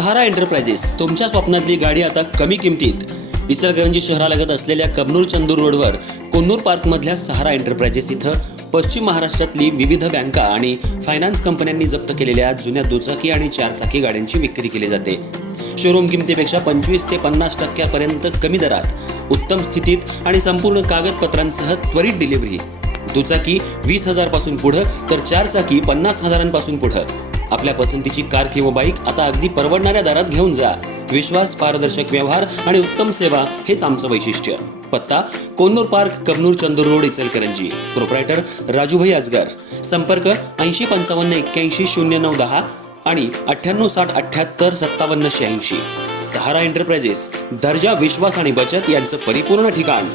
सहारा enterprises तुमच्या स्वप्नातली गाडी आता कमी किमतीत. इचलकरंजी शहरालगत असलेल्या कबनूर चंदूर रोडवर कोन्नूर पार्कमधल्या सहारा एंटरप्राइजेस इथं पश्चिम महाराष्ट्रातली विविध बँका आणि फायनान्स कंपन्यांनी जप्त केलेल्या जुन्या दुचाकी आणि चारचाकी गाड्यांची विक्री केली जाते. शोरूम किमतीपेक्षा 25 ते 50% कमी दरात, उत्तम स्थितीत आणि संपूर्ण कागदपत्रांसह त्वरित डिलिव्हरी. दुचाकी 20,000 पासून पुढे तर चारचाकी 50,000 पुढे. आपल्या पसंतीची कार किंवा बाईक आता अगदी परवडणाऱ्या दरात घेऊन जा. विश्वास, पारदर्शक व्यवहार आणि उत्तम सेवा हेच आमचं वैशिष्ट्य. पत्ता Konnur park, Kabnur Chandur road, Ichalkaranji. Proprietor Rajubhai Ajgar. संपर्क 8055810910 आणि 9860785786. सहारा एंटरप्राइजेस, दर्जा, विश्वास आणि बचत यांचं परिपूर्ण ठिकाण.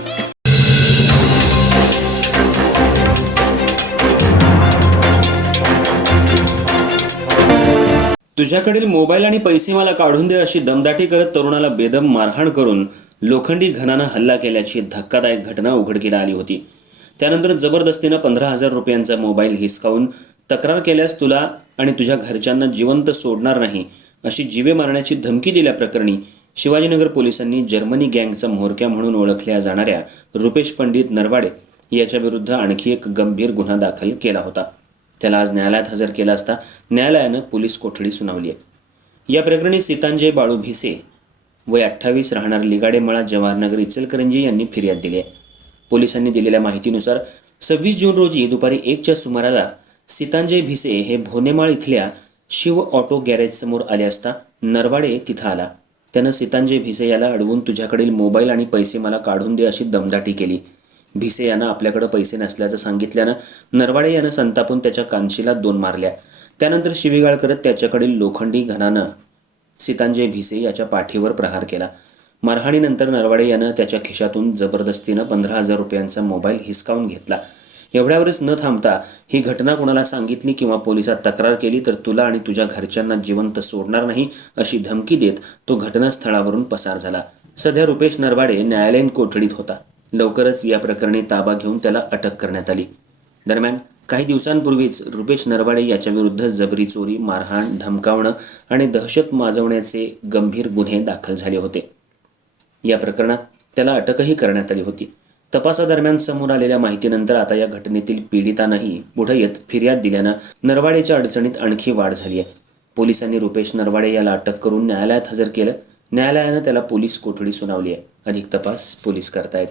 तुझ्याकडील मोबाईल आणि पैसे मला काढून दे अशी दमदाटी करत तरुणाला बेदम मारहाण करून लोखंडी घणानं हल्ला केल्याची धक्कादायक घटना उघडकीला आली होती. त्यानंतर जबरदस्तीनं 15,000 रुपयांचा मोबाईल हिसकावून तक्रार केल्यास तुला आणि तुझ्या घरच्यांना जिवंत सोडणार नाही अशी जीवे मारण्याची धमकी दिल्याप्रकरणी शिवाजीनगर पोलिसांनी जर्मनी गँगचा म्होरक्या म्हणून ओळखल्या जाणाऱ्या रुपेश पंडित नरवाडे याच्या विरुद्ध आणखी एक गंभीर गुन्हा दाखल केला होता. त्याला आज न्यायालयात हजर केला असता न्यायालयानं पोलीस कोठडी सुनावली आहे. या प्रकरणी सीतांजय बाळू भिसे वय 28 राहणार लिगाडेमळा, जवाहरनगर, इचलकरंजी यांनी फिर्याद दिली आहे. पोलिसांनी दिलेल्या माहितीनुसार 26 जून रोजी दुपारी 1च्या सुमाराला सीतांजय भिसे हे भोनेमाळ इथल्या शिव ऑटो गॅरेज समोर आले असता नरवाडे तिथं आला. त्यानं सीतांजय भिसे याला अडवून तुझ्याकडील मोबाईल आणि पैसे मला काढून दे अशी दमदाटी केली. भिसे यानं आपल्याकडे पैसे नसल्याचं सांगितल्यानं नरवाडे यानं संतापून त्याच्या कानशिला 2 मारल्या. त्यानंतर शिवीगाळ करत त्याच्याकडील लोखंडी घणानं सीतांजय भिसे याच्या पाठीवर प्रहार केला. मारहाणीनंतर नरवाडे यानं त्याच्या खिशातून जबरदस्तीनं 15,000 रुपयांचा मोबाईल हिसकावून घेतला. एवढ्यावरच न थांबता ही घटना कोणाला सांगितली किंवा पोलिसात तक्रार केली तर तुला आणि तुझ्या घरच्यांना जिवंत सोडणार नाही अशी धमकी देत तो घटनास्थळावरून पसार झाला. सध्या रुपेश नरवाडे न्यायालयीन कोठडीत होता. लवकरच या प्रकरणी ताबा घेऊन त्याला अटक करण्यात आली. दरम्यान काही दिवसांपूर्वीच रुपेश नरवाडे याच्या विरुद्ध जबरी चोरी, मारहाण, धमकावणं आणि दहशत माजवण्याचे गंभीर गुन्हे दाखल झाले होते. या प्रकरणात त्याला अटकही करण्यात आली होती. तपासादरम्यान समोर आलेल्या माहितीनंतर आता या घटनेतील पीडितांनाही पुढे येत फिर्याद दिल्यानं नरवाडेच्या अडचणीत आणखी वाढ झाली आहे. पोलिसांनी रुपेश नरवाडे याला अटक करून न्यायालयात हजर केलं. न्यायालयानं त्याला पोलीस कोठडी सुनावली आहे. अधिक तपास पोलीस करतायत.